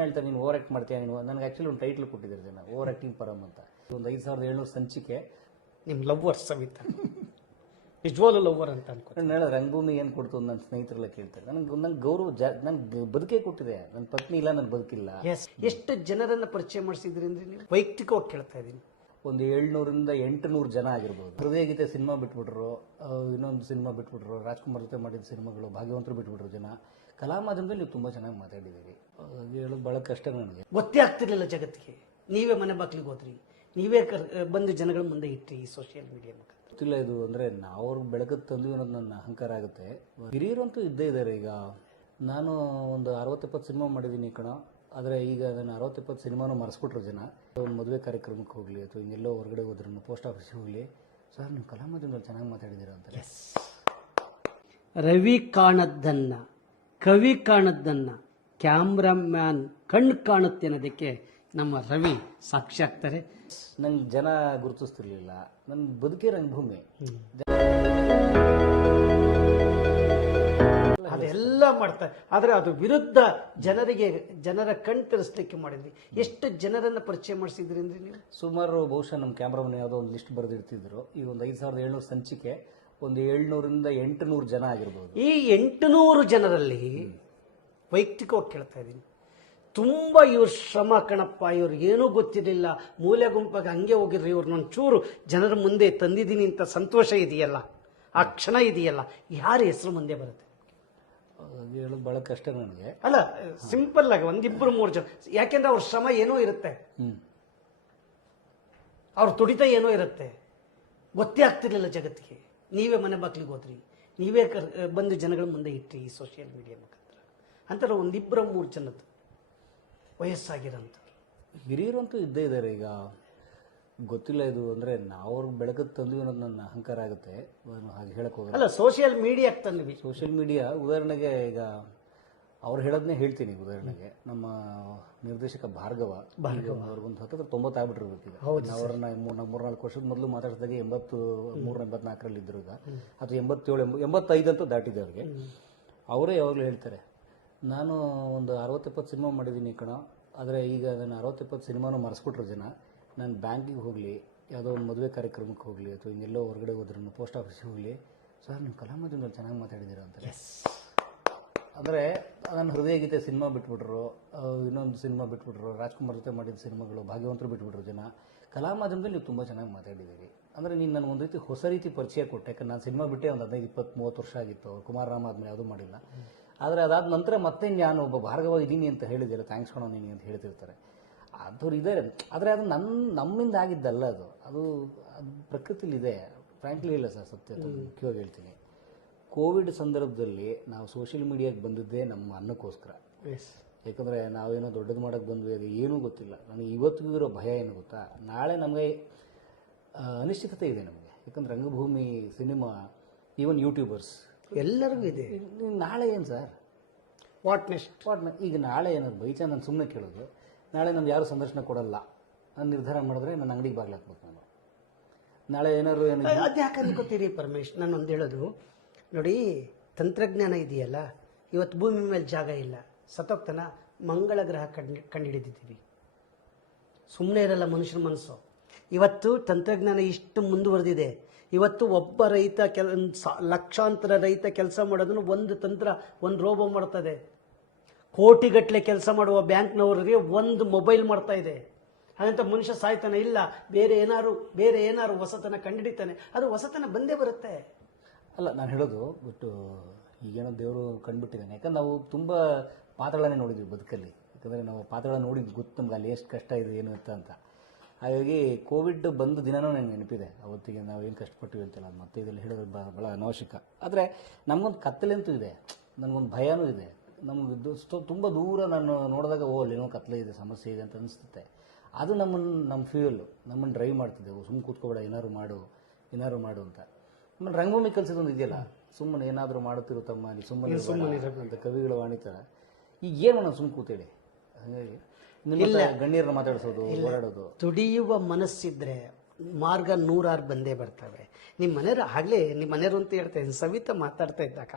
ಹೇಳ್ತಾರೆ ನೀನು over act ಮಾಡ್ತೀಯ? ನೀನು ನನಗೆ ಆಕ್ಚುಲಿ ಒಂದು ಟೈಟ್ಲ್ ಕೊಟ್ಟಿದ್ದೀರಿ ಜನ ಓವರ್ ಆಕ್ಟಿಂಗ್ ಪರಮ್ ಅಂತ. ಒಂದು ಐದು ಸಾವಿರದ ಏಳ್ನೂರು ಸಂಚಿಕೆ. ನಿಮ್ಮ ಲವ್ವರ್ ಸವಿತಾ? ನಿಜವಾಗ್ಲೂ ಲವ್ವರ್ ಅಂತ ಅನ್ಕೋ ನಾನು ಹೇಳಿದ್ರೆ ರಂಗಭೂಮಿ ಏನು ಕೊಡ್ತು? ನನ್ನ ಸ್ನೇಹಿತರೆಲ್ಲ ಕೇಳ್ತಾರೆ. ನನಗೆ ನನಗೆ ಗೌರವ ಜಾ ನನಗೆ ಬದುಕೇ ಕೊಟ್ಟಿದೆ. ನನ್ನ ಪತ್ನಿ ಇಲ್ಲ ನನ್ನ ಬದುಕಿಲ್ಲ. ಎಸ್ ಎಷ್ಟು ಜನರನ್ನ ಪರಿಚಯ ಮಾಡಿಸಿದ್ರಿ ಅಂದ್ರೆ ನೀವು? ವೈಯಕ್ತಿಕವಾಗಿ ಕೇಳ್ತಾ ಇದ್ದೀನಿ. ಒಂದು ಏಳ್ನೂರಿಂದ ಎಂಟುನೂರು ಜನ ಆಗಿರ್ಬೋದು. ಹೃದಯ ಗೀತೆ ಸಿನಿಮಾ ಬಿಟ್ಬಿಟ್ರು ಇನ್ನೊಂದು ಸಿನಿಮಾ ಬಿಟ್ಬಿಟ್ರು ರಾಜ್ಕುಮಾರ್ ಜೊತೆ ಮಾಡಿದ ಸಿನಿಮಾಗಳು ಭಾಗ್ಯವಂತರು ಬಿಟ್ಬಿಟ್ರು ಜನ. ಕಲಾ ಮಾಧ್ಯಮದಲ್ಲಿ ನೀವು ತುಂಬ ಚೆನ್ನಾಗಿ ಮಾತಾಡಿದ್ದೀರಿ. ಹೇಳೋದು ಭಾಳ ಕಷ್ಟ ನನಗೆ. ಗೊತ್ತೇ ಆಗ್ತಿರ್ಲಿಲ್ಲ ಜಗತ್ತಿಗೆ. ನೀವೇ ಮನೆ ಮಕ್ಕಳಿಗೆ ಹೋದ್ರಿ. ನೀವೇ ಕರ್ ಬಂದು ಜನಗಳ ಮುಂದೆ ಇಟ್ಟಿ ಈ ಸೋಷಿಯಲ್ ಮೀಡಿಯಾ ಮುಖಾಂತರ. ಗೊತ್ತಿಲ್ಲ ಇದು ಅಂದರೆ ನಾವು ಬೆಳಗ್ಗೆ ತಂದ್ವಿ ಅನ್ನೋದು ನನ್ನ ಅಹಂಕಾರ ಆಗುತ್ತೆ. ಹಿರಿಯರಂತೂ ಇದ್ದೇ ಇದ್ದಾರೆ ಈಗ. ನಾನು ಒಂದು ಅರವತ್ತೆಪ್ಪತ್ತು ಸಿನಿಮಾ ಮಾಡಿದ್ದೀನಿ ಕಣ. ಆದರೆ ಈಗ ಅದನ್ನು ಅರವತ್ತಿಪ್ಪತ್ತು ಸಿನಿಮಾನು ಮರೆಸ್ಬಿಟ್ರು ಜನ. ಒಂದು ಮದುವೆ ಕಾರ್ಯಕ್ರಮಕ್ಕೆ ಹೋಗಲಿ ಅಥವಾ ಇನ್ನೆಲ್ಲೋ ಹೊರಗಡೆ ಹೋದ್ರೂ ಪೋಸ್ಟ್ ಆಫೀಸ್ಗೆ ಹೋಗಲಿ. ಸರ್ ನೀವು ಕಲಾ ಮಾಧ್ಯಮದಲ್ಲಿ ಚೆನ್ನಾಗಿ ಮಾತಾಡಿದ್ದೀರಾ? ಅಂತ ರವಿ ಕಾಣದ್ದನ್ನು ಕವಿ ಕಾಣದ್ದನ್ನು ಕ್ಯಾಮ್ರಾಮ್ಯಾನ್ ಕಣ್ಣು ಕಾಣುತ್ತೆ ಅನ್ನೋದಕ್ಕೆ ನಮ್ಮ ರವಿ ಸಾಕ್ಷಿ ಆಗ್ತಾರೆ. ನಂಗೆ ಜನ ಗುರುತಿಸ್ತಿರ್ಲಿಲ್ಲ. ನನ್ನ ಬದುಕೇ ರಂಗಭೂಮಿ. ಅದೆಲ್ಲ ಮಾಡ್ತಾರೆ ಆದರೆ ಅದು ವಿರುದ್ಧ ಜನರಿಗೆ ಜನರ ಕಣ್ ತೆರೆಸ್ಲಿಕ್ಕೆ ಮಾಡಿದ್ವಿ. ಎಷ್ಟು ಜನರನ್ನು ಪರಿಚಯ ಮಾಡಿಸಿದ್ರಿ ಅಂದ್ರೆ ನೀವು? ಸುಮಾರು ಬಹುಶಃ ನಮ್ಮ ಕ್ಯಾಮ್ರಾಮನ್ ಯಾವುದೋ ಒಂದು ಲಿಸ್ಟ್ ಬರೆದಿರ್ತಿದ್ರು. ಈ ಒಂದು ಐದು ಸಾವಿರದ ಏಳ್ನೂರು ಸಂಚಿಕೆ ಒಂದು ಏಳ್ನೂರಿಂದ ಎಂಟುನೂರು ಜನ ಆಗಿರ್ಬೋದು. ಈ ಎಂಟುನೂರು ಜನರಲ್ಲಿ ವೈಯಕ್ತಿಕವಾಗಿ ಕೇಳ್ತಾ ಇದ್ದೀನಿ. ತುಂಬ ಇವ್ರ ಶ್ರಮ ಕಣಪ್ಪ ಇವ್ರು ಏನೂ ಗೊತ್ತಿರಲಿಲ್ಲ. ಮೂಲೆ ಗುಂಪಾಗಿ ಹಂಗೆ ಹೋಗಿರ್ರಿ ಇವ್ರನ್ನ ಚೂರು ಜನರ ಮುಂದೆ ತಂದಿದ್ದೀನಿ ಅಂತ ಸಂತೋಷ ಇದೆಯಲ್ಲ? ಆ ಕ್ಷಣ ಇದೆಯಲ್ಲ? ಯಾರ ಹೆಸರು ಮುಂದೆ ಬರುತ್ತೆ? ಹೇಳೋದು ಬಹಳ ಕಷ್ಟ ನನಗೆ. ಅಲ್ಲ ಸಿಂಪಲ್ ಆಗಿ ಒಂದಿಬ್ರು ಮೂರು ಜನ. ಯಾಕೆಂದ್ರೆ ಅವ್ರ ಶ್ರಮ ಏನೋ ಇರುತ್ತೆ. ಅವ್ರ ತುಡಿತ ಏನೋ ಇರುತ್ತೆ. ಗೊತ್ತೇ ಆಗ್ತಿರ್ಲಿಲ್ಲ ಜಗತ್ತಿಗೆ. ನೀವೇ ಮನೆ ಬಾಗಿಲಿಗೆ ಹೋದ್ರಿ. ನೀವೇ ಕರ್ ಬಂದು ಜನಗಳ ಮುಂದೆ ಇಟ್ರಿ ಈ ಸೋಷಿಯಲ್ ಮೀಡಿಯಾ ಮುಖಾಂತರ. ಅಂತಾರೆ ಒಂದಿಬ್ಬರ ಮೂರು ಜನದ್ದು ವಯಸ್ಸಾಗಿರೋಂಥವ್ರು ಹಿರಿಯರಂತೂ ಇದ್ದೇ ಇದ್ದಾರೆ ಈಗ. ಗೊತ್ತಿಲ್ಲ ಇದು ಅಂದ್ರೆ ನಾವು ಬೆಳಕು ತಂದ್ವಿ ಅನ್ನೋದು ನನ್ನ ಅಹಂಕಾರ ಆಗುತ್ತೆ. ನಾನು ಹಾಗೆ ಹೇಳಕ್ ಹೋಗಲ್ಲ. ಅಲ್ಲ ಸೋಷಿಯಲ್ ಮೀಡಿಯಾಕ್ಕೆ ತಂದ್ವಿ. ಸೋಷಿಯಲ್ ಮೀಡಿಯಾ ಉದಾಹರಣೆಗೆ ಈಗ ಅವ್ರು ಹೇಳೋದನ್ನೇ ಹೇಳ್ತೀನಿ ಉದಾಹರಣೆಗೆ. ನಮ್ಮ ನಿರ್ದೇಶಕ ಭಾರ್ಗವ. ಭಾರ್ಗವ. ಅವ್ರಿಗೊಂದು ಹತ್ತಿರ ತೊಂಬತ್ತು ಆಗ್ಬಿಟ್ಟಿರ್ಬೇಕು ಈಗ. ಅವ್ರನ್ನ ಮೂರ್ ಮೂರ್ನಾಲ್ಕು ವರ್ಷದ ಮೊದಲು ಮಾತಾಡಿದಾಗ ಎಂಬತ್ತು ಮೂರ ಎಂಬತ್ನಾಲ್ಕರಲ್ಲಿ ಇದ್ರು ಈಗ ಅಥವಾ ಎಂಬತ್ತೇಳು ಎಂಬ ಎಂಬತ್ತೈದು ಅಂತೂ ದಾಟಿದೆ ಅವ್ರಿಗೆ. ಅವರೇ ಯಾವಾಗಲೂ ಹೇಳ್ತಾರೆ ನಾನು ಒಂದು ಅರವತ್ತೆಪ್ಪತ್ತು ಸಿನಿಮಾ ಮಾಡಿದ್ದೀನಿ ಕಣ. ಆದರೆ ಈಗ ನಾನು ಅರವತ್ತೆಪ್ಪತ್ತು ಸಿನಿಮಾನು ಮರೆಸ್ಬಿಟ್ರು ಜನ. ನಾನು ಬ್ಯಾಂಕಿಗೆ ಹೋಗಲಿ ಯಾವುದೋ ಒಂದು ಮದುವೆ ಕಾರ್ಯಕ್ರಮಕ್ಕೆ ಹೋಗಲಿ ಅಥವಾ ಇನ್ನೆಲ್ಲೋ ಹೊರಗಡೆ ಹೋದ್ರೂ ಪೋಸ್ಟ್ ಆಫೀಸಿಗೆ ಹೋಗಲಿ ಸರ್ ನೀವು ಕಲಾ ಮಾಧ್ಯಮದಲ್ಲಿ ಚೆನ್ನಾಗಿ ಮಾತಾಡಿದ್ದೀರಾ ಅಂತಾರೆ ಅಂದರೆ ನನ್ನ ಹೃದಯ ಗೀತೆ ಸಿನಿಮಾ ಬಿಟ್ಬಿಟ್ರು ಇನ್ನೊಂದು ಸಿನಿಮಾ ಬಿಟ್ಬಿಟ್ರು ರಾಜ್ಕುಮಾರ್ ಜೊತೆ ಮಾಡಿದ ಸಿನಿಮಾಗಳು ಭಾಗ್ಯವಂತರು ಬಿಟ್ಬಿಟ್ರು ಜನ. ಕಲಾ ಮಾಧ್ಯಮದಲ್ಲಿ ನೀವು ತುಂಬ ಚೆನ್ನಾಗಿ ಮಾತಾಡಿದ್ದೀರಿ. ಅಂದರೆ ನೀನು ನನಗೆ ಒಂದು ರೀತಿ ಹೊಸ ರೀತಿ ಪರಿಚಯ ಕೊಟ್ಟೆ ಯಾಕಂದ್ರೆ ನಾನು ಸಿನಿಮಾ ಬಿಟ್ಟೆ ಒಂದು ಹದಿನೈದು ಇಪ್ಪತ್ತು ಮೂವತ್ತು ವರ್ಷ ಆಗಿತ್ತು ಕುಮಾರರಾಮ ಆದಮೇಲೆ ಯಾವುದೂ ಮಾಡಿಲ್ಲ. ಆದರೆ ಅದಾದ ನಂತರ ಮತ್ತೆ ನಾನು ಒಬ್ಬ ಭಾರ್ಗವಾಗಿದ್ದೀನಿ ಅಂತ ಹೇಳಿದ್ದೀರ ಥ್ಯಾಂಕ್ಸ್ ಕಣೋ ನೀನು ಅಂತ ಹೇಳ್ತಿರ್ತಾರೆ. ಅದವ್ರು ಇದ್ದಾರೆ. ಆದರೆ ಅದು ನನ್ನ ನಮ್ಮಿಂದ ಆಗಿದ್ದಲ್ಲ ಅದು. ಅದು ಅದು ಪ್ರಕೃತಿಲಿ ಇದೆ ಫ್ರ್ಯಾಂಕ್ಲಿ ಇಲ್ಲ ಸರ್ ಸತ್ಯ ಮುಖ್ಯವಾಗಿ ಹೇಳ್ತೀನಿ. ಕೋವಿಡ್ ಸಂದರ್ಭದಲ್ಲಿ ನಾವು ಸೋಷಿಯಲ್ ಮೀಡಿಯಾಗೆ ಬಂದಿದ್ದೇ ನಮ್ಮ ಅನ್ನಕ್ಕೋಸ್ಕರ. ಯಾಕಂದರೆ ನಾವೇನೋ ದೊಡ್ಡದು ಮಾಡೋಕ್ಕೆ ಬಂದ್ವಿ ಅದು ಏನೂ ಗೊತ್ತಿಲ್ಲ. ನನಗೆ ಇವತ್ತಿಗೂ ಇರೋ ಭಯ ಏನು ಗೊತ್ತಾ? ನಾಳೆ ನಮಗೆ ಅನಿಶ್ಚಿತತೆ ಇದೆ ನಮಗೆ. ಯಾಕಂದ್ರೆ ರಂಗಭೂಮಿ ಸಿನಿಮಾ ಈವನ್ ಯೂಟ್ಯೂಬರ್ಸ್ ಎಲ್ಲರಿಗೂ ಇದೆ. ನಾಳೆ ಏನು ಸರ್? ವಾಟ್ ನೆಕ್ಸ್ಟ್ ವಾಟ್ ಈಗ ನಾಳೆ ಏನಾದ್ರು ಬೈಚಾನ್ ನಾನು ಸುಮ್ಮನೆ ಕೇಳೋದು. ನಾಳೆ ನಮ್ಗೆ ಯಾರು ಸಂದರ್ಶನ ಕೊಡಲ್ಲ. ನಾನು ನಿರ್ಧಾರ ಮಾಡಿದ್ರೆ ನನ್ನ ಅಂಗಡಿಗೆ ಬಾಗಿಲು ಹಾಕ್ಬೇಕು ನಾನು. ನಾಳೆ ಏನಾದ್ರು ಏನು ಅದ್ಯಾಕೆ ಅನ್ಕೋತೀರಿ ಪರಮೇಶ್? ನಾನು ಒಂದು ಹೇಳೋದು. ನೋಡಿ ತಂತ್ರಜ್ಞಾನ ಇದೆಯಲ್ಲ ಇವತ್ತು ಭೂಮಿ ಮೇಲೆ ಜಾಗ ಇಲ್ಲ. ಸತೋಕ್ತನ ಮಂಗಳ ಗ್ರಹ ಕಂಡು ಕಂಡುಹಿಡಿದಿದ್ದೀವಿ ಸುಮ್ಮನೆ ಇರಲ್ಲ ಮನುಷ್ಯನ ಮನಸ್ಸು. ಇವತ್ತು ತಂತ್ರಜ್ಞಾನ ಇಷ್ಟು ಮುಂದುವರೆದಿದೆ. ಇವತ್ತು ಒಬ್ಬ ರೈತ ಕೆಲ ಲಕ್ಷಾಂತರ ರೈತ ಕೆಲಸ ಮಾಡೋದನ್ನು ಒಂದು ತಂತ್ರ ಒಂದು ರೋಬೋ ಮಾಡ್ತದೆ. ಕೋಟಿಗಟ್ಟಲೆ ಕೆಲಸ ಮಾಡುವ ಬ್ಯಾಂಕ್ನವರಿಗೆ ಒಂದು ಮೊಬೈಲ್ ಮಾಡ್ತಾ ಇದೆ. ಹಾಗಂತ ಮನುಷ್ಯ ಸಾಯ್ತಾನೆ, ಇಲ್ಲ, ಬೇರೆ ಏನಾರು ಬೇರೆ ಏನಾರು ಹೊಸತನ ಕಂಡುಹಿಡಿತಾನೆ ಅದು ಹೊಸತನ ಬಂದೇ ಬರುತ್ತೆ. ಅಲ್ಲ, ನಾನು ಹೇಳೋದು ಬಟ್ ಈಗೇನೋ ದೇವರು ಕಂಡುಬಿಟ್ಟಿದ್ದಾನೆ. ಯಾಕಂದ್ರೆ ನಾವು ತುಂಬ ಪಾತ್ರಗಳನ್ನೇ ನೋಡಿದ್ವಿ ಬದುಕಲ್ಲಿ. ಯಾಕಂದರೆ ನಾವು ಪಾತ್ರಗಳನ್ನ ನೋಡಿ ಗೊತ್ತು ನಮ್ಗೆ ಅಲ್ಲಿ ಎಷ್ಟು ಕಷ್ಟ ಇದೆ, ಏನು ಅಂತ ಅಂತ. ಹಾಗಾಗಿ ಕೋವಿಡ್ ಬಂದ ದಿನನೂ ನನಗೆ ನೆನಪಿದೆ. ಅವತ್ತಿಗೆ ನಾವು ಏನು ಕಷ್ಟಪಟ್ಟಿವಿ ಅಂತಲ್ಲ, ಮತ್ತೆ ಇದರಲ್ಲಿ ಹೇಳೋದು ಭಾಳ ಅನಾವಶ್ಯಕ. ಆದರೆ ನಮಗೊಂದು ಕತ್ತಲೆಂತೂ ಇದೆ. ನನಗೊಂದು ಭಯನೂ ಇದೆ. ನಮ್ಗೆ ವಿದ್ಯುತ್ ತುಂಬ ದೂರ ನಾನು ನೋಡಿದಾಗ ಓ ಅಲ್ಲೇನೋ ಕತ್ಲೆ ಇದೆ ಸಮಸ್ಯೆ ಇದೆ ಅಂತ ಅನಿಸುತ್ತೆ. ಅದು ನಮ್ಮನ್ನು ನಮ್ಮ ಫ್ಯೂಯಲ್ಲು ನಮ್ಮನ್ನು ಡ್ರೈವ್ ಮಾಡ್ತಿದ್ದೆವು. ಸುಮ್ಮನೆ ಕೂತ್ಕೊಬೇಡ ಏನಾದ್ರು ಮಾಡು ಏನಾದ್ರು ಮಾಡು ಅಂತ. ಆಮೇಲೆ ರಂಗಭೂಮಿ ಕಲಿಸಿದೊಂದು ಇದೆಯಲ್ಲ ಸುಮ್ಮನೆ ಏನಾದರೂ ಮಾಡುತ್ತಿರು ತಮ್ಮ ನೀ ಸುಮ್ಮನೆ ಅಂತ ಕವಿಗಳ ವಾಣಿತರ. ಈಗ ಏನು ನಾನು ಸುಮ್ಮನೆ ಕೂತೇಳಿ ಹಾಗಾಗಿ ನಿಮ್ಮ ಗಣ್ಯರನ್ನ ಮಾತಾಡಿಸೋದು ಓಡಾಡೋದು. ತುಡಿಯುವ ಮನಸ್ಸಿದ್ರೆ ಮಾರ್ಗ ನೂರಾರು ಬಂದೇ ಬರ್ತವೆ. ನಿಮ್ಮ ಮನೆಯವರು ಆಗಲೇ ನಿಮ್ಮ ಮನೆಯವರು ಅಂತ ಹೇಳ್ತಾ ಸವಿತಾ ಮಾತಾಡ್ತಾ ಇದ್ದಾಗ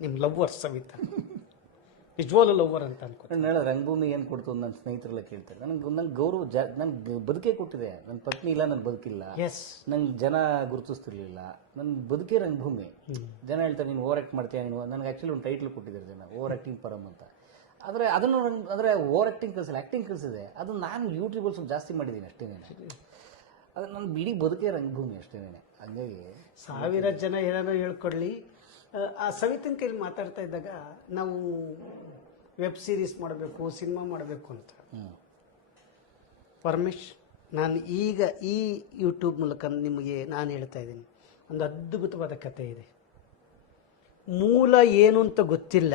ನಿಮ್ಮ ಲವ್ವರ್ ಸವಿತಾ. ನಿಜವಾಗ್ಲೂ ಲವರ್ ಅಂತ ಅನ್ಕೋ ನಾನು ರಂಗಭೂಮಿ ಏನು ಕೊಡ್ತು ಅಂತ ನನ್ನ ಸ್ನೇಹಿತರೆಲ್ಲ ಕೇಳ್ತಾರೆ. ನನಗೆ ನಂಗೆ ಗೌರವ ಜ ನಂಗೆ ಬದುಕೇ ಕೊಟ್ಟಿದೆ. ನನ್ನ ಪತ್ನಿ ಇಲ್ಲ ನನ್ನ ಬದುಕಿಲ್ಲ. ಎಸ್ ನಂಗೆ ಜನ ಗುರುತಿಸ್ತಿರ್ಲಿಲ್ಲ. ನನ್ನ ಬದುಕೇ ರಂಗಭೂಮಿ. ಜನ ಹೇಳ್ತಾರೆ ನೀನು ಓವರ್ ಆ್ಯಕ್ಟ್ ಮಾಡ್ತೀಯ ನೀನು? ನನಗೆ ಆ್ಯಕ್ಚುಲಿ ಒಂದು ಟೈಟ್ಲ್ ಕೊಟ್ಟಿದ್ದಾರೆ ಜನ ಓವರ್ ಆ್ಯಕ್ಟಿಂಗ್ ಪರಮ್ ಅಂತ. ಆದರೆ ಅದನ್ನು ನಂಗೆ ಅಂದರೆ ಓವರ್ ಆ್ಯಕ್ಟಿಂಗ್ ಕಲಿಸಿಲ್ಲ ಆ್ಯಕ್ಟಿಂಗ್ ಕಲಿಸಿದೆ. ಅದು ನಾನು ಯೂಟ್ಯೂಬಲ್ಲಿ ಸ್ವಲ್ಪ ಜಾಸ್ತಿ ಮಾಡಿದ್ದೀನಿ ಅಷ್ಟೇನೆ ಅದು ನನ್ನ ಬಿಡಿ ಬದುಕೇ ರಂಗಭೂಮಿ ಅಷ್ಟೇನೆ ಹಂಗಾಗಿ ಸಾವಿರ ಜನ ಏನಾದ್ರು ಹೇಳ್ಕೊಡ್ಲಿ. ಆ, ಸವಿತನ ಕೈಲಿ ಮಾತಾಡ್ತಾ ಇದ್ದಾಗ ನಾವು ವೆಬ್ ಸೀರೀಸ್ ಮಾಡಬೇಕು ಸಿನಿಮಾ ಮಾಡಬೇಕು ಅಂತ. ಪರಮೇಶ್ ನಾನು ಈಗ ಈ ಯೂಟ್ಯೂಬ್ ಮೂಲಕ ನಿಮಗೆ ನಾನು ಹೇಳ್ತಾ ಇದ್ದೀನಿ. ಒಂದು ಅದ್ಭುತವಾದ ಕಥೆ ಇದೆ. ಮೂಲ ಏನು ಅಂತ ಗೊತ್ತಿಲ್ಲ.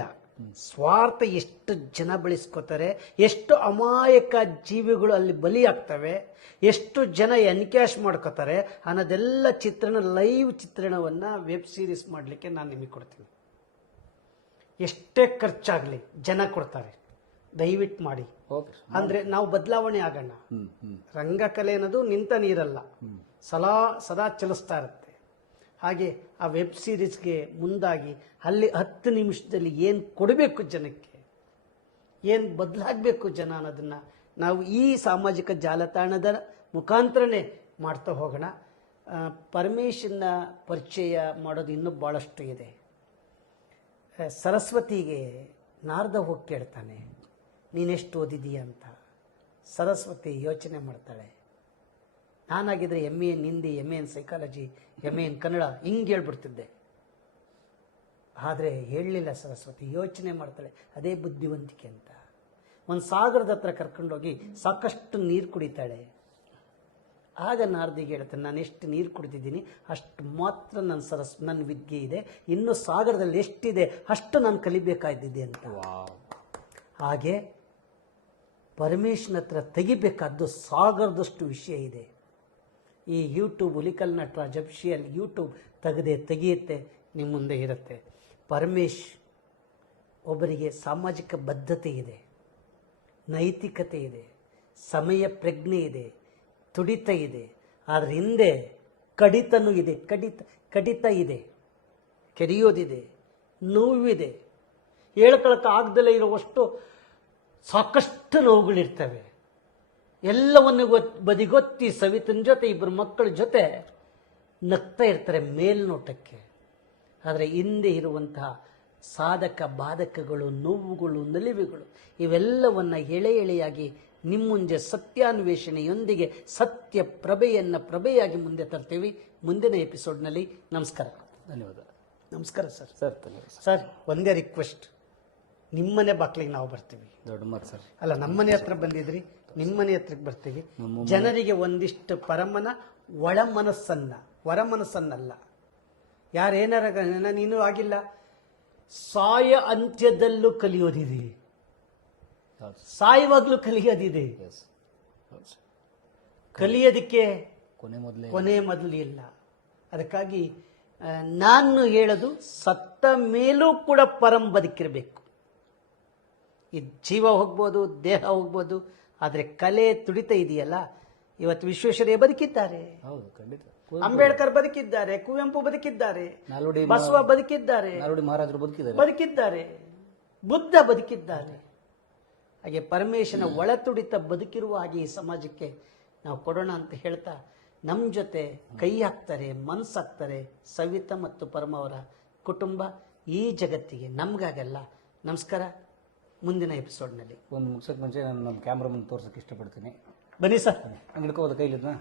ಸ್ವಾರ್ಥ ಎಷ್ಟು ಜನ ಬೆಳೆಸ್ಕೋತಾರೆ ಎಷ್ಟು ಅಮಾಯಕ ಜೀವಿಗಳು ಅಲ್ಲಿ ಬಲಿಯಾಗ್ತವೆ ಎಷ್ಟು ಜನ ಎನ್ಕ್ಯಾಶ್ ಮಾಡ್ಕೋತಾರೆ ಅನ್ನೋದೆಲ್ಲ ಚಿತ್ರಣ ಲೈವ್ ಚಿತ್ರಣವನ್ನು ವೆಬ್ ಸೀರೀಸ್ ಮಾಡಲಿಕ್ಕೆ ನಾನು ನಿಮಗೆ ಕೊಡ್ತೀನಿ. ಎಷ್ಟೇ ಖರ್ಚಾಗಲಿ ಜನ ಕೊಡ್ತಾರೆ. ದಯವಿಟ್ಟು ಮಾಡಿ. ಅಂದ್ರೆ ನಾವು ಬದಲಾವಣೆ ಆಗೋಣ. ರಂಗಕಲೆ ಅನ್ನೋದು ನಿಂತ ನೀರಲ್ಲ. ಸದಾ ಸದಾ ಚಲಿಸ್ತಾ ಇರುತ್ತೆ. ಹಾಗೆ ಆ ವೆಬ್ ಸೀರೀಸ್ಗೆ ಮುಂದಾಗಿ ಅಲ್ಲಿ ಹತ್ತು ನಿಮಿಷದಲ್ಲಿ ಏನು ಕೊಡಬೇಕು ಜನಕ್ಕೆ? ಏನು ಬದಲಾಗಬೇಕು ಜನ ಅನ್ನೋದನ್ನು ನಾವು ಈ ಸಾಮಾಜಿಕ ಜಾಲತಾಣದ ಮುಖಾಂತರನೇ ಮಾಡ್ತಾ ಹೋಗೋಣ. ಪರಮೇಶ್ವರನ ಪರಿಚಯ ಮಾಡೋದು ಇನ್ನೂ ಭಾಳಷ್ಟು ಇದೆ. ಸರಸ್ವತಿಗೆ ನಾರದ ಹೋಗಿ ಕೇಳ್ತಾನೆ, ನೀನೆಷ್ಟು ಓದಿದೀಯ ಅಂತ. ಸರಸ್ವತಿ ಯೋಚನೆ ಮಾಡ್ತಾಳೆ ನಾನಾಗಿದ್ರೆ M A in Hindi M A in psychology M A in Kannada ಹಿಂಗೆ ಹೇಳ್ಬಿಡ್ತಿದ್ದೆ. ಆದರೆ ಹೇಳಲಿಲ್ಲ ಸರಸ್ವತಿ ಯೋಚನೆ ಮಾಡ್ತಾಳೆ ಅದೇ ಬುದ್ಧಿವಂತಿಕೆ ಅಂತ. ಒಂದು ಸಾಗರದ ಹತ್ರ ಕರ್ಕೊಂಡೋಗಿ ಸಾಕಷ್ಟು ನೀರು ಕುಡಿತಾಳೆ. ಆಗ ನಾರದಿಗೆ ಹೇಳ್ತಾನೆ ನಾನು ಎಷ್ಟು ನೀರು ಕುಡಿತಿದ್ದೀನಿ ಅಷ್ಟು ಮಾತ್ರ ನನ್ನ ಸರಸ್ ನನ್ನ ವಿದ್ಯೆ ಇದೆ ಇನ್ನು ಸಾಗರದಲ್ಲಿ ಎಷ್ಟಿದೆ ಅಷ್ಟು ನಾನು ಕಲಿಬೇಕಾಗಿದ್ದಿದೆ ಅಂತ. ಹಾಗೆ ಪರಮೇಶ್ವರ ಹತ್ರ ತೆಗಿಬೇಕಾದ್ದು ಸಾಗರದಷ್ಟು ವಿಷಯ ಇದೆ. ಈ ಯೂಟ್ಯೂಬ್ ಹುಲಿಕಲ್ ನಟ ಜಪ್ಶಿಯಲ್ ಯೂಟ್ಯೂಬ್ ತೆಗೆದೇ, ತೆಗೆಯುತ್ತೆ ನಿಮ್ಮ ಮುಂದೆ ಇರುತ್ತೆ. ಪರಮೇಶ್ ಒಬ್ಬರಿಗೆ ಸಾಮಾಜಿಕ ಬದ್ಧತೆ ಇದೆ, ನೈತಿಕತೆ ಇದೆ, ಸಮಯ ಪ್ರಜ್ಞೆ ಇದೆ, ತುಡಿತ ಇದೆ ಅದರ ಹಿಂದೆ ಕಡಿತನೂ ಇದೆ, ಕಡಿತ ಕಡಿತ ಇದೆ ಕೆರೆಯೋದಿದೆ ನೋವಿದೆ. ಹೇಳ್ಕೊಳಕ್ಕೆ ಆಗದಲ್ಲೇ ಇರುವಷ್ಟು ಸಾಕಷ್ಟು ನೋವುಗಳಿರ್ತವೆ. ಎಲ್ಲವನ್ನು ಗೊತ್ ಬದಿಗೊತ್ತಿ ಸವಿತನ ಜೊತೆ ಇಬ್ಬರು ಮಕ್ಕಳ ಜೊತೆ ನಗ್ತಾ ಇರ್ತಾರೆ ಮೇಲ್ನೋಟಕ್ಕೆ. ಆದರೆ ಹಿಂದೆ ಇರುವಂತಹ ಸಾಧಕ ಬಾಧಕಗಳು ನೋವುಗಳು ನಲಿವುಗಳು ಇವೆಲ್ಲವನ್ನು ಎಳೆ ಎಳೆಯಾಗಿ ನಿಮ್ಮ ಮುಂದೆ ಸತ್ಯಾನ್ವೇಷಣೆಯೊಂದಿಗೆ ಸತ್ಯ ಪ್ರಭೆಯನ್ನು ಪ್ರಭೆಯಾಗಿ ಮುಂದೆ ತರ್ತೀವಿ. ಮುಂದಿನ ಎಪಿಸೋಡ್ನಲ್ಲಿ ನಮಸ್ಕಾರ. ಧನ್ಯವಾದ. ನಮಸ್ಕಾರ ಸರ್. ಸರ್ ಧನ್ಯವಾದ. ಸರ್ ಒಂದೇ ರಿಕ್ವೆಸ್ಟ್ ನಿಮ್ಮನೆ ಬಾಕ್ಲಿಗೆ ನಾವು ಬರ್ತೀವಿ. ದೊಡ್ಡ ಮಾತು ಸರ್. ಅಲ್ಲ ನಮ್ಮನೆ ಹತ್ರ ಬಂದಿದ್ರಿ. ನಿಮ್ಮನೆ ಹತ್ರಕ್ಕೆ ಬರ್ತೀವಿ. ಜನರಿಗೆ ಒಂದಿಷ್ಟು ಪರಮನ ಒಳ ಮನಸ್ಸನ್ನ ಹೊರ ಮನಸ್ಸನ್ನಲ್ಲ ಯಾರೇನಾರ ನೀನು ಆಗಿಲ್ಲ. ಸಾಯ ಅಂತ್ಯದಲ್ಲೂ ಕಲಿಯೋದಿದೆ. ಸಾಯುವಾಗ್ಲೂ ಕಲಿಯೋದಿದೆ. ಕಲಿಯೋದಕ್ಕೆ ಕೊನೆ ಮೊದಲೇ ಕೊನೆ ಮೊದಲು ಇಲ್ಲ. ಅದಕ್ಕಾಗಿ ನಾನು ಹೇಳೋದು ಸತ್ತ ಮೇಲೂ ಕೂಡ ಪರಂ ಬದುಕಿರಬೇಕು. ಈ ಜೀವ ಹೋಗ್ಬೋದು ದೇಹ ಹೋಗ್ಬೋದು ಆದರೆ ಕಲೆ ತುಡಿತ ಇದೆಯಲ್ಲ ಇವತ್ತು ವಿಶ್ವೇಶ್ವರಯ್ಯ ಬದುಕಿದ್ದಾರೆ. ಹೌದು ಖಂಡಿತ. ಅಂಬೇಡ್ಕರ್ ಬದುಕಿದ್ದಾರೆ ಕುವೆಂಪು ಬದುಕಿದ್ದಾರೆ ನಾಲ್ವಡಿ ಬಸವ ಬದುಕಿದ್ದಾರೆ ನಾಲ್ವಡಿ ಮಹಾರಾಜರು ಬದುಕಿದ್ದಾರೆ. ಬದುಕಿದ್ದಾರೆ ಬುದ್ಧ ಬದುಕಿದ್ದಾರೆ. ಹಾಗೆ ಪರಮೇಶನ ಒಳ ತುಡಿತ ಬದುಕಿರುವ ಹಾಗೆ ಈ ಸಮಾಜಕ್ಕೆ ನಾವು ಕೊಡೋಣ ಅಂತ ಹೇಳ್ತಾ ನಮ್ಮ ಜೊತೆ ಕೈ ಹಾಕ್ತಾರೆ ಮನಸ್ಸಾಕ್ತಾರೆ ಸವಿತಾ ಮತ್ತು ಪರಮವರ ಕುಟುಂಬ ಈ ಜಗತ್ತಿಗೆ ನಮಗಾಗಲ್ಲ ನಮಸ್ಕಾರ. ಮುಂದಿನ ಎಪಿಸೋಡ್ನಲ್ಲಿ. ಒಂದು ಮುಗಿಸೋಕೆ ಮುಂಚೆ ನಾನು ನಮ್ಮ ಕ್ಯಾಮ್ರಾ ಮುಂದೆ ತೋರ್ಸೋಕೆ ಇಷ್ಟಪಡ್ತೀನಿ. ಬನ್ನಿ ಸರ್. ಹಂಗೆ ಕೈಲಿ ಕೈಲಿದ್ನ?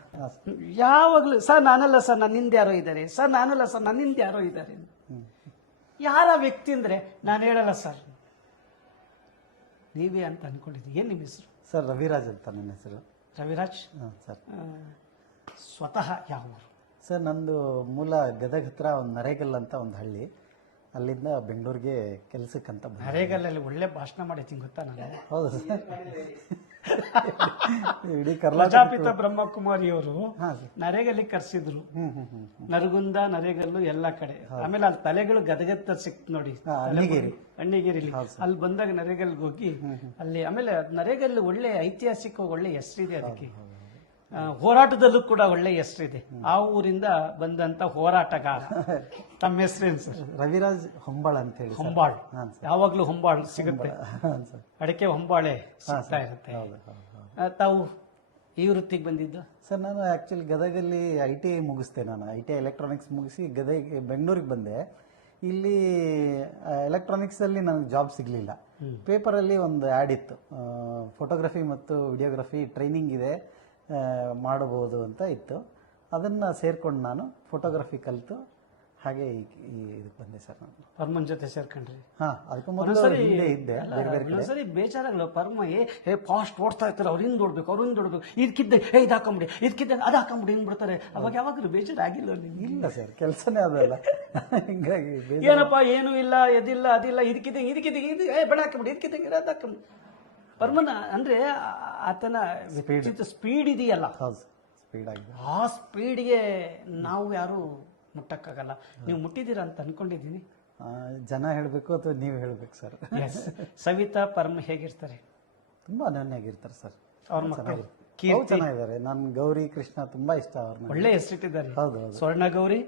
ಯಾವಾಗಲೂ ಸರ್ ನಾನಲ್ಲ ಸರ್ ನನ್ನಿಂದ ಯಾರೋ ಇದ್ದಾರೆ. ಸರ್ ನಾನಲ್ಲ ಸರ್ ನನ್ನಿಂದ ಯಾರೋ ಇದ್ದಾರೆ. ಯಾರ ವ್ಯಕ್ತಿ ಅಂದರೆ ನಾನು ಹೇಳಲ್ಲ ಸರ್. ನೀವೇ ಅಂತ ಅನ್ಕೊಂಡಿದ್ದೀವಿ ಏನು ನಿಮ್ಮ ಹೆಸರು? ಸರ್ ರವಿರಾಜ್ ಅಂತ ನನ್ನ ಹೆಸರು. ರವಿರಾಜ್? ಹಾಂ ಸರ್. ಸ್ವತಃ ಯಾವ ಊರು ಸರ್ ನಂದು ಮೂಲ ಗದಗ ಹತ್ರ ಒಂದು ನರೇಗಲ್ ಅಂತ ಒಂದು ಹಳ್ಳಿ. ಅಲ್ಲಿಂದ ಬೆಂಗಳೂರಿಗೆ ಕೆಲಸಕ್ಕಂತ ಬಂದೆ. ಒಳ್ಳೆ ಭಾಷಣ ಮಾಡಿದ್ದೀನಿ ಗೊತ್ತಾ ನಾನು? ಹೌದು ಸರ್. ಇಡೀ ಕರ್ನಾಟಕ ಪ್ರಜಾಪಿತ ಬ್ರಹ್ಮಕುಮಾರಿಯವರು ಹಾಂ ಸರ್. ನರೇಗಲ್ಲಿ ಕರ್ಸಿದ್ರು. ನರಗುಂದ ನರೇಗಲ್ಲು ಎಲ್ಲಾ ಕಡೆ. ಆಮೇಲೆ ಅಲ್ಲಿ ತಲೆಗಳು ಗದಗತ್ತ ಸಿಕ್ತು ನೋಡಿ. ಹಾಂ ಅಣ್ಣಿಗೇರಿ ಅಣ್ಣಿಗೇರಿಲಿ ಅಲ್ಲಿ ಬಂದಾಗ ನರೇಗಲ್ಗೆ ಹೋಗಿ ಅಲ್ಲಿ ಆಮೇಲೆ ನರೇಗಲ್ ಒಳ್ಳೆ ಐತಿಹಾಸಿಕ ಒಳ್ಳೆ ಹೆಸರಿದೆ ಅದಕ್ಕೆ. ಹೋರಾಟದಲ್ಲೂ ಕೂಡ ಒಳ್ಳೆ ಹೆಸರಿದೆ. ಆ ಊರಿಂದ ಬಂದಂತ ಹೋರಾಟಗಾರ. ತಮ್ಮ ಹೆಸರೇನು ಸರ್? ರವಿರಾಜ್ ಹೊಂಬಾಳ್ ಅಂತ ಹೇಳಿ ಹೊಂಬಾಳ್. ಯಾವಾಗ್ಲೂ ಹೊಂಬಾಳ್ ಸಿಗುತ್ತೆ. ಅಡಿಕೆ ಹೊಂಬಾಳೆ ಸಿಗ್ತಾ ಇರುತ್ತೆ. ತಾವು ಈ ವೃತ್ತಿಗೆ ಬಂದಿದ್ದು? ಸರ್ ನಾನು ಆ್ಯಕ್ಚುಲಿ ಗದಗಲ್ಲಿ ಐ ಟಿ ಐ ಮುಗಿಸ್ದೆ ನಾನು. ಐ ಟಿ ಐ ಎಲೆಕ್ಟ್ರಾನಿಕ್ಸ್ ಮುಗಿಸಿ ಗದಗ ಬೆಂಗಳೂರಿಗೆ ಬಂದೆ. ಇಲ್ಲಿ ಎಲೆಕ್ಟ್ರಾನಿಕ್ಸಲ್ಲಿ ನನಗೆ ಜಾಬ್ ಸಿಗಲಿಲ್ಲ. ಪೇಪರಲ್ಲಿ ಒಂದು ಆ್ಯಡ್ ಇತ್ತು. ಫೋಟೋಗ್ರಫಿ ಮತ್ತು ವಿಡಿಯೋಗ್ರಫಿ ಟ್ರೈನಿಂಗ್ ಇದೆ. ಮಾಡಬಹುದು ಅಂತ ಇತ್ತು. ಅದನ್ನು ಸೇರ್ಕೊಂಡು ನಾನು ಫೋಟೋಗ್ರಫಿ ಕಲಿತು. ಹಾಗೆ ಈ ಈ ಇದಕ್ಕೆ ಬಂದೆ ಸರ್ ನಾನು. ಪರ್ಮನ್ ಜೊತೆ ಸೇರ್ಕೊಂಡ್ರಿ. ಹಾಂ ಅದಕ್ಕೂ ಮೊದಲು ಹಿಂದೆ ಇದ್ದೆ ಬೇರೆ ಬೇರೆ ಕಡೆ. ಒಂದೊಂದ್ಸರಿ ಬೇಜಾರಾಗಲ್ಲ ಪರ್ಮ ಏ ಹೇ ಫಾಸ್ಟ್ ಓಡ್ತಾ ಇರ್ತಾರೆ ಅವ್ರು ಹಿಂದ್ ಓಡ್ಬೇಕು ಅವ್ರು ಹಿಂದ್ ಓಡ್ಬೇಕು ಇದಕ್ಕಿದ್ದೆ ಹೇ ಇದು ಹಾಕೊಂಬಿಡಿ ಇದಕ್ಕಿದ್ದೆ ಅದು ಹಾಕೊಂಬಿಡಿ ಹಿಂಗೆ ಬಿಡ್ತಾರೆ. ಅವಾಗ ಯಾವಾಗಲೂ ಬೇಜಾರಾಗಿಲ್ಲ ನಿಮ್ಗೆ. ಇಲ್ಲ ಸರ್ ಕೆಲಸನೇ ಅದಲ್ಲ. ಹಿಂಗಾಗಿ ಬೇಜಾರು ಏನಪ್ಪ ಏನು ಇಲ್ಲ ಎದಿಲ್ಲ ಅದಿಲ್ಲ ಇದಕ್ಕಿದ್ದೆ ಇದಕ್ಕಿದ್ದೆ ಇದು ಏ ಬೇಡ ಹಾಕೊಂಬಿಡಿ ಇದಕ್ಕಿದ್ದಂಗೆ ಅದು ಹಾಕೊಂಬಿಡಿ. ಪರ್ಮನ ಅಂದ್ರೆ ಆತನ ವ್ಯಕ್ತಿತ್ವ ಸ್ಪೀಡ್ ಇದೆಯಲ್ಲ. ಸ್ಪೀಡ್ ಆಗಿದೆ. ಆ ಸ್ಪೀಡ್ಗೆ ನಾವು ಯಾರು ಮುಟ್ಟಕ್ಕಾಗಲ್ಲ. ನೀವು ಮುಟ್ಟಿದ್ದೀರಾ ಅಂತ ಅನ್ಕೊಂಡಿದ್ದೀನಿ. ಜನ ಹೇಳಬೇಕು ಅಥವಾ ನೀವು ಹೇಳಬೇಕು ಸರ್? ಸವಿತಾ ಪರ್ಮ ಹೇಗಿರ್ತಾರೆ? ತುಂಬಾ ಅನನ್ಯಾಗಿರ್ತಾರೆ ಸರ್. ಅವ್ರ ಮಕ್ಕಳು? ಅವ್ರು ಚೆನ್ನಾಗಿದ್ದಾರೆ. ನನ್ ಗೌರಿ ಕೃಷ್ಣ ತುಂಬಾ ಇಷ್ಟ ಅವ್ರನ್ನ ಒಳ್ಳೆ ಹೆಸರಿಟ್ಟಿದ್ದಾರೆ. ಹೌದು ಸ್ವರ್ಣ ಗೌರಿ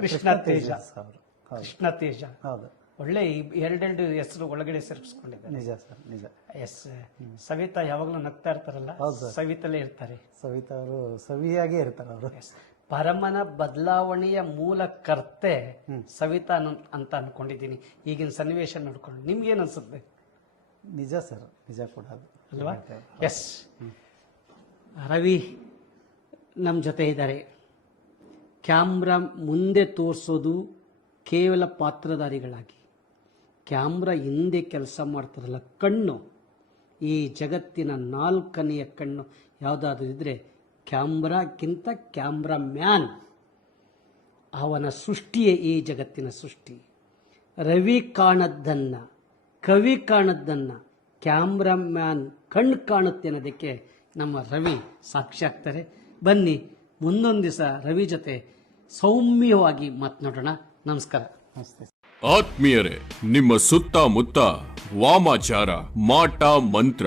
ಕೃಷ್ಣ ತೇಜ. ಅವರು. ಕೃಷ್ಣ ತೇಜ. ಹೌದು. ಒಳ್ಳೆ ಎರಡೆರಡು ಹೆಸರು ಒಳಗಡೆ ಸೇರಿಸ್ಕೊಂಡಿದ್ದಾರೆ. ನಿಜ ಸರ್ ನಿಜ. ಎಸ್ ಸವಿತಾ ಯಾವಾಗಲೂ ನಗ್ತಾ ಇರ್ತಾರಲ್ಲ? ಸವಿತಲ್ಲೇ ಇರ್ತಾರೆ. ಸವಿತಾ ಅವರು ಸವಿಯಾಗೇ ಇರ್ತಾರೆ ಅವರು. ಪರಮನ ಬದಲಾವಣೆಯ ಮೂಲ ಕರ್ತೆ ಸವಿತಾ ಅಂತ ಅನ್ಕೊಂಡಿದ್ದೀನಿ. ಈಗಿನ ಸನ್ನಿವೇಶ ನೋಡ್ಕೊಂಡು ನಿಮ್ಗೇನು ಅನ್ಸುತ್ತೆ? ನಿಜ ಸರ್ ನಿಜ ಕೂಡ ಅದು. ಅಲ್ವಾ? ಎಸ್. ರವಿ ನಮ್ಮ ಜೊತೆ ಇದ್ದಾರೆ. ಕ್ಯಾಮ್ರಾ ಮುಂದೆ ತೋರಿಸೋದು ಕೇವಲ ಪಾತ್ರಧಾರಿಗಳಾಗಿ. ಕ್ಯಾಮ್ರಾ ಹಿಂದೆ ಕೆಲಸ ಮಾಡ್ತಾರಲ್ಲ, ಕಣ್ಣು. ಈ ಜಗತ್ತಿನ ನಾಲ್ಕನೆಯ ಕಣ್ಣು ಯಾವುದಾದ್ರೂ ಇದ್ರೆ ಕ್ಯಾಮ್ರಾಕ್ಕಿಂತ ಕ್ಯಾಮ್ರಾ ಮ್ಯಾನ್. ಅವನ ಸೃಷ್ಟಿಯೇ ಈ ಜಗತ್ತಿನ ಸೃಷ್ಟಿ. ರವಿ ಕಾಣದ್ದನ್ನ, ಕವಿ ಕಾಣದ್ದನ್ನ ಕ್ಯಾಮ್ರಾಮ್ಯಾನ್ ಕಣ್ಣು ಕಾಣುತ್ತೆ ಅನ್ನೋದಕ್ಕೆ ನಮ್ಮ ರವಿ ಸಾಕ್ಷಿ ಆಗ್ತಾರೆ. ಬನ್ನಿ, ಮುಂದೊಂದು ದಿವಸ ರವಿ ಜೊತೆ ಸೌಮ್ಯವಾಗಿ ಮಾತನಾಡೋಣ. ನಮಸ್ಕಾರ. ನಮಸ್ತೆ. ಆತ್ಮೀಯರೇ ನಿಮ್ಮ ಸುತ್ತಮುತ್ತ ವಾಮಾಚಾರ ಮಾಟ ಮಂತ್ರ